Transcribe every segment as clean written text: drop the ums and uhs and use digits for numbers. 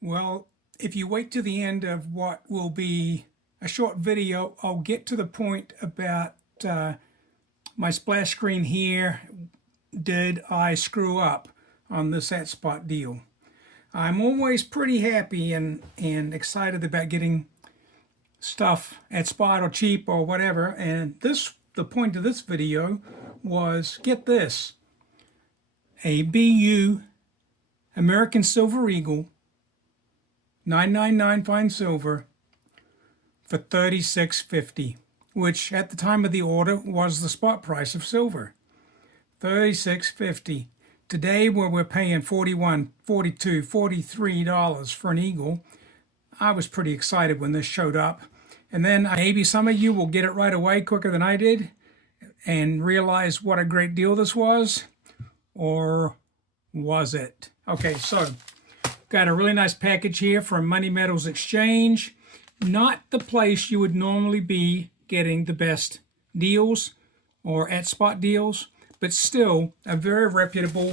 Well, if you wait to the end of what will be a short video, I'll get to the point about my splash screen here. Did I screw up on this AtSpot deal? I'm always pretty happy and excited about getting stuff at spot or cheap or whatever. And the point of this video was, get this, a BU American Silver Eagle 999 fine silver for $36.50, which at the time of the order was the spot price of silver. $36.50. Today, where we're paying $41, $42, $43 for an Eagle, I was pretty excited when this showed up. And then maybe some of you will get it right away quicker than I did and realize what a great deal this was. Or was it? Okay, so got a really nice package here from Money Metals Exchange. Not the place you would normally be getting the best deals or at spot deals, but still a very reputable.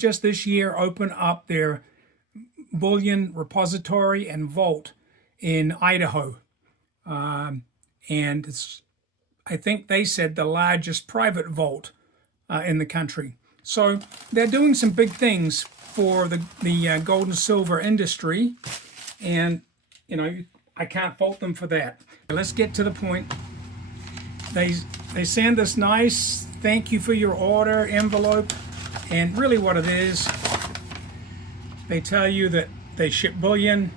Just this year opened up their bullion repository and vault in Idaho. And it's, I think they said, the largest private vault in the country. So they're doing some big things for the gold and silver industry, and I can't fault them for that. Let's get to the point. They send this nice thank you for your order envelope, and really what it is, they tell you that they ship bullion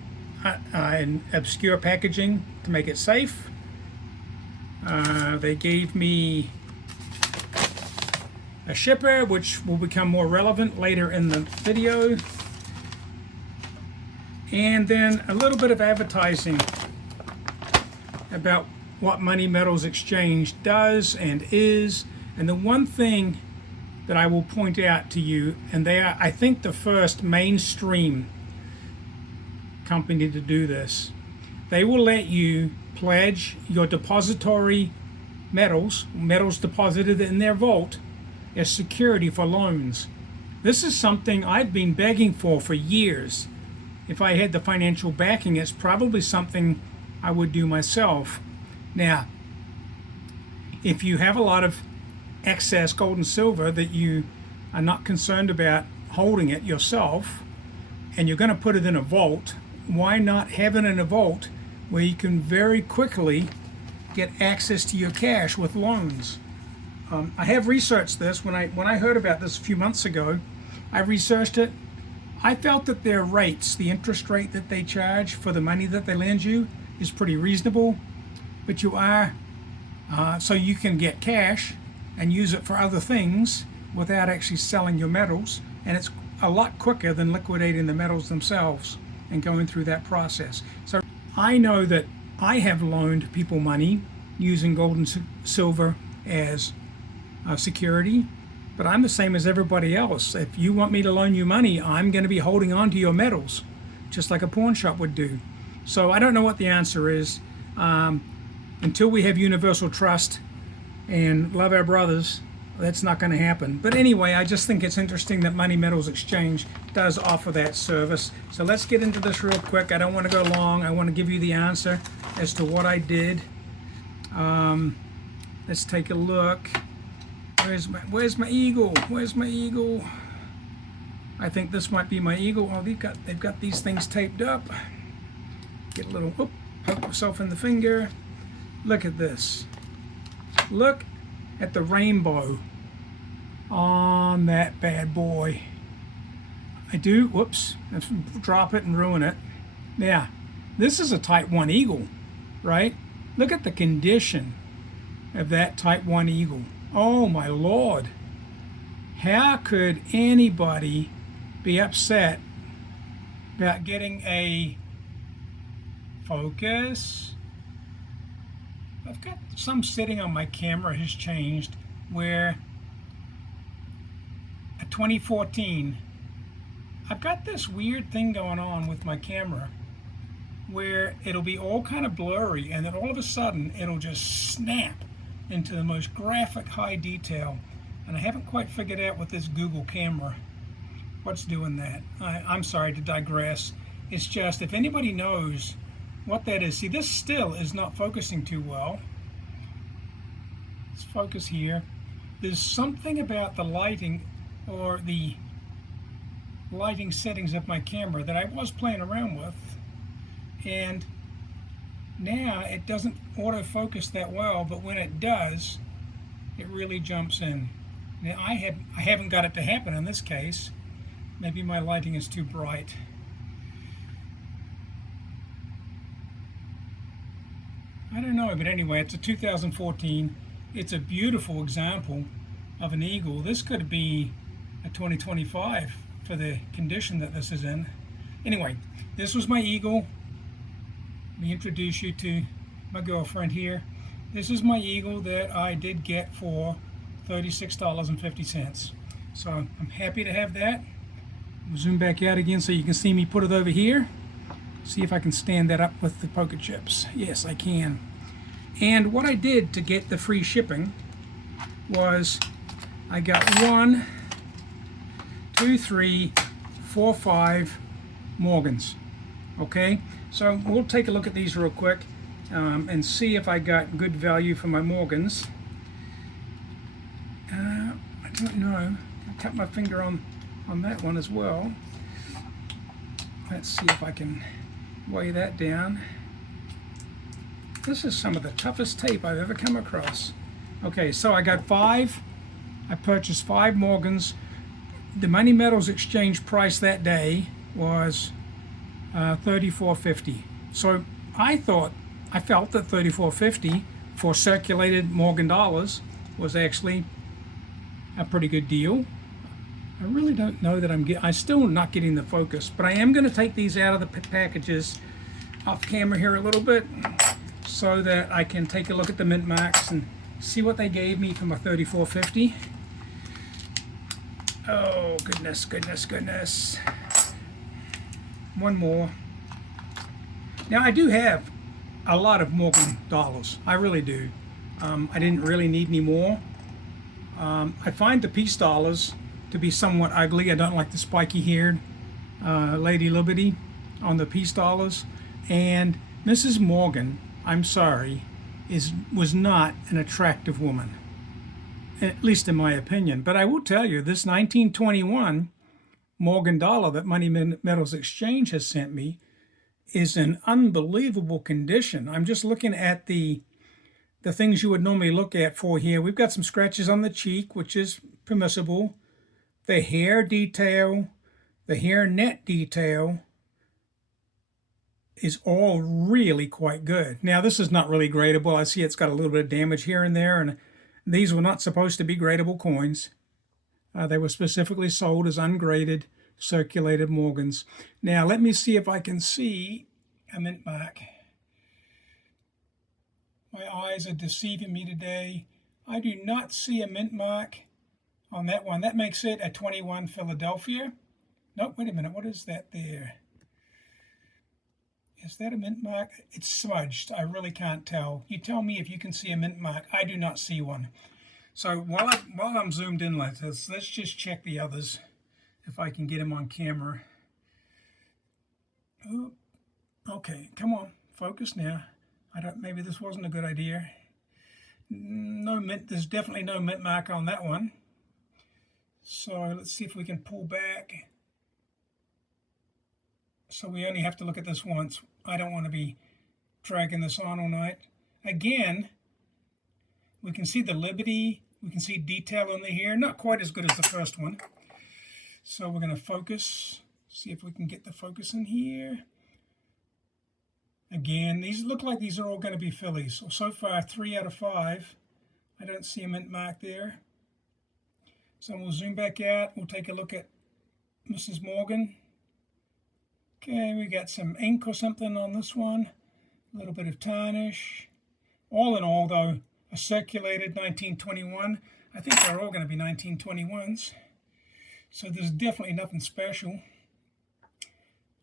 in obscure packaging to make it safe. They gave me a shipper, which will become more relevant later in the video, and then a little bit of advertising about what Money Metals Exchange does and is. And the one thing that I will point out to you, and they are, I think, the first mainstream company to do this, they will let you pledge your depository metals deposited in their vault as security for loans. This is something I've been begging for years. If I had the financial backing, it's probably something I would do myself. Now, if you have a lot of excess gold and silver that you are not concerned about holding it yourself, and you're going to put it in a vault, why not have it in a vault where you can very quickly get access to your cash with loans? I have researched this. When I heard about this a few months ago, I researched it. I felt that their rates, the interest rate that they charge for the money that they lend you, is pretty reasonable. But so you can get cash and use it for other things without actually selling your metals. And it's a lot quicker than liquidating the metals themselves and going through that process. So I know that I have loaned people money using gold and silver as security, but I'm the same as everybody else. If you want me to loan you money, I'm going to be holding on to your metals, just like a pawn shop would do. So I don't know what the answer is. Until we have universal trust and love our brothers, that's not going to happen. But anyway, I just think it's interesting that Money Metals Exchange does offer that service. So let's get into this real quick. I don't want to go long. I want to give you the answer as to what I did. Let's take a look. Where's my Eagle? Where's my Eagle? I think this might be my Eagle. Oh, they've got these things taped up. Get a little, poke myself in the finger. Look at this. Look at the rainbow on that bad boy. Let's drop it and ruin it. Now, this is a Type 1 Eagle, right? Look at the condition of that Type 1 Eagle. Oh my Lord. How could anybody be upset about getting a focus? I've got some setting on my camera has changed where a 2014, I've got this weird thing going on with my camera where it'll be all kind of blurry, and then all of a sudden it'll just snap into the most graphic high detail. And I haven't quite figured out with this Google camera what's doing that. I'm sorry to digress. It's just, if anybody knows what that is, see, this still is not focusing too well. Let's focus here. There's something about the lighting or the lighting settings of my camera that I was playing around with, and now it doesn't autofocus that well, but when it does, it really jumps in. Now I haven't got it to happen in this case. Maybe my lighting is too bright. I don't know, but anyway, it's a 2014. It's a beautiful example of an eagle. This could be a 2025 for the condition that this is in. Anyway, this was my eagle. Let me introduce you to my girlfriend here. This is my eagle that I did get for $36.50. So I'm happy to have that. We'll zoom back out again so you can see me put it over here. See if I can stand that up with the poker chips. Yes, I can. And what I did to get the free shipping was I got 1, 2, 3, 4, 5 Morgans. Okay, so we'll take a look at these real quick and see if I got good value for my Morgans. I don't know. I cut my finger on that one as well. Let's see if I can weigh that down. This is some of the toughest tape I've ever come across. Okay, so I got 5. I purchased 5 Morgans. The Money Metals Exchange price that day was $34.50. So I felt that $34.50 for circulated Morgan dollars was actually a pretty good deal. I really don't know that I'm still not getting the focus, but I am going to take these out of the packages off camera here a little bit so that I can take a look at the mint marks and see what they gave me for my $34.50. Oh, goodness, goodness, goodness. One more. Now, I do have a lot of Morgan dollars. I really do. I didn't really need any more. I find the peace dollars to be somewhat ugly. I don't like the spiky-haired Lady Liberty on the peace dollars. And Mrs. Morgan, I'm sorry, was not an attractive woman, at least in my opinion. But I will tell you, this 1921 Morgan dollar that Money Metals Exchange has sent me is in unbelievable condition. I'm just looking at the things you would normally look at for here. We've got some scratches on the cheek, which is permissible. The hair detail, the hair net detail is all really quite good. Now, this is not really gradable. I see it's got a little bit of damage here and there, and these were not supposed to be gradable coins. They were specifically sold as ungraded, circulated Morgans. Now, let me see if I can see a mint mark. My eyes are deceiving me today. I do not see a mint mark on that one. That makes it a 21 Philadelphia. Nope, wait a minute. What is that there? Is that a mint mark? It's smudged. I really can't tell. You tell me if you can see a mint mark. I do not see one. So while I'm zoomed in like this, let's just check the others if I can get them on camera. Ooh, okay, come on, focus now. Maybe this wasn't a good idea. No mint. There's definitely no mint mark on that one. So let's see if we can pull back. So we only have to look at this once. I don't want to be dragging this on all night. Again, we can see the Liberty. We can see detail on the hair. Not quite as good as the first one. So we're going to focus. See if we can get the focus in here. Again, these look like these are all going to be fillies. So far, 3 out of 5. I don't see a mint mark there. So we'll zoom back out. We'll take a look at Mrs. Morgan. Okay, we got some ink or something on this one. A little bit of tarnish. All in all, though, a circulated 1921. I think they're all going to be 1921s. So there's definitely nothing special.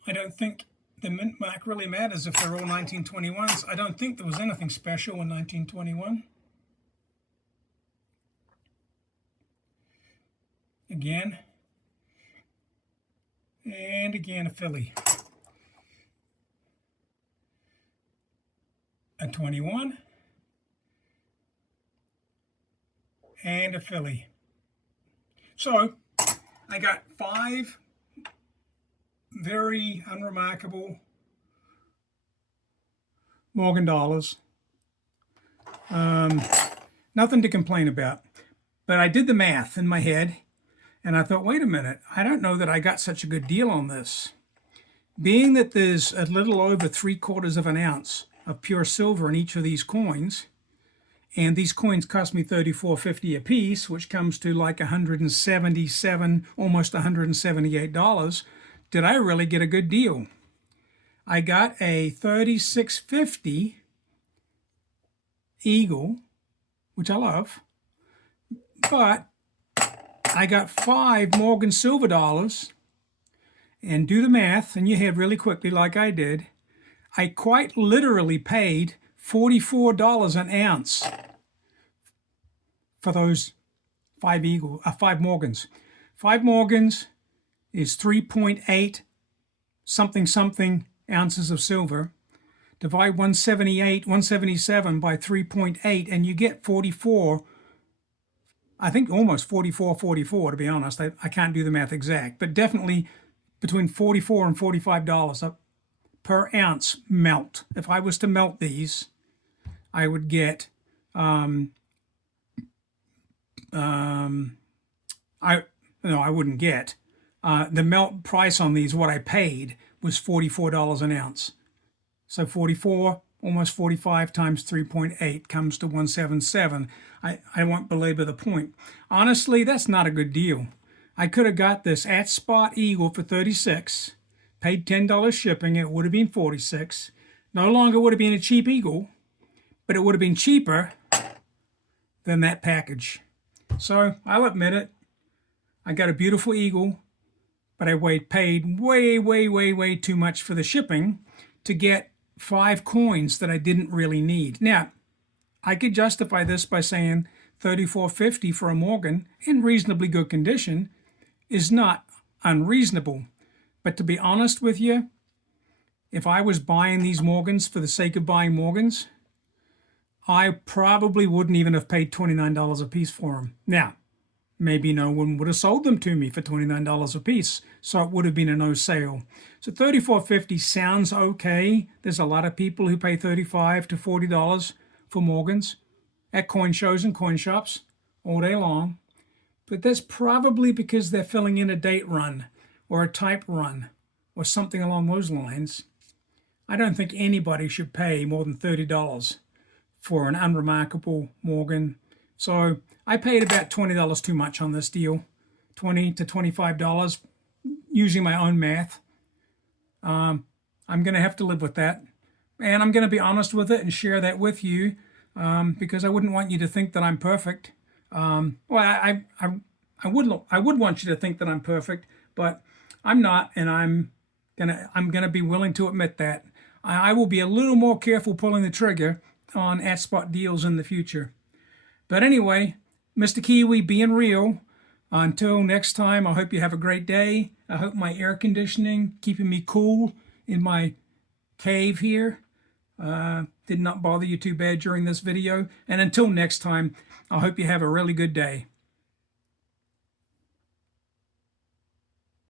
I don't think the mint mark really matters if they're all 1921s. I don't think there was anything special in 1921. Again. And again, a filly. a 21, and a filly. So I got 5 very unremarkable Morgan dollars. Nothing to complain about. But I did the math in my head, and I thought, wait a minute, I don't know that I got such a good deal on this. Being that there's a little over 3/4 of an ounce of pure silver in each of these coins, and these coins cost me $34.50 a piece, which comes to like $177, almost $178. Did I really get a good deal? I got a $36.50 eagle, which I love, but I got 5 Morgan silver dollars, and do the math in your head really quickly like I did. I quite literally paid $44 an ounce for those 5 Morgans. 5 Morgans is 3.8 something ounces of silver. Divide 177 by 3.8, and you get 44. I think almost 44 to be honest. I can't do the math exact, but definitely between $44 and $45 per ounce melt. If I was to melt these, I would get I wouldn't get the melt price on these. What I paid was $44 an ounce. So 44, almost 45 times 3.8 comes to 177. I won't belabor the point. Honestly, that's not a good deal. I could have got this at spot eagle for $36, paid $10 shipping, it would have been $46. No longer would have been a cheap eagle, but it would have been cheaper than that package. So I'll admit it, I got a beautiful eagle, but I paid way too much for the shipping to get 5 coins that I didn't really need. Now, I could justify this by saying $34.50 for a Morgan in reasonably good condition is not unreasonable. But to be honest with you, if I was buying these Morgans for the sake of buying Morgans, I probably wouldn't even have paid $29 a piece for them. Now, maybe no one would have sold them to me for $29 a piece, so it would have been a no sale. So $34.50 sounds okay. There's a lot of people who pay $35 to $40 for Morgans at coin shows and coin shops all day long. But that's probably because they're filling in a date run or a type run or something along those lines. I don't think anybody should pay more than $30 for an unremarkable Morgan. So I paid about $20 too much on this deal, $20 to $25, using my own math. I'm going to have to live with that. And I'm going to be honest with it and share that with you because I wouldn't want you to think that I'm perfect. I would want you to think that I'm perfect, but I'm not, and I'm gonna be willing to admit that. I will be a little more careful pulling the trigger on at spot deals in the future. But anyway, Mr. Kiwi being real. Until next time, I hope you have a great day. I hope my air conditioning keeping me cool in my cave here did not bother you too bad during this video. And until next time, I hope you have a really good day.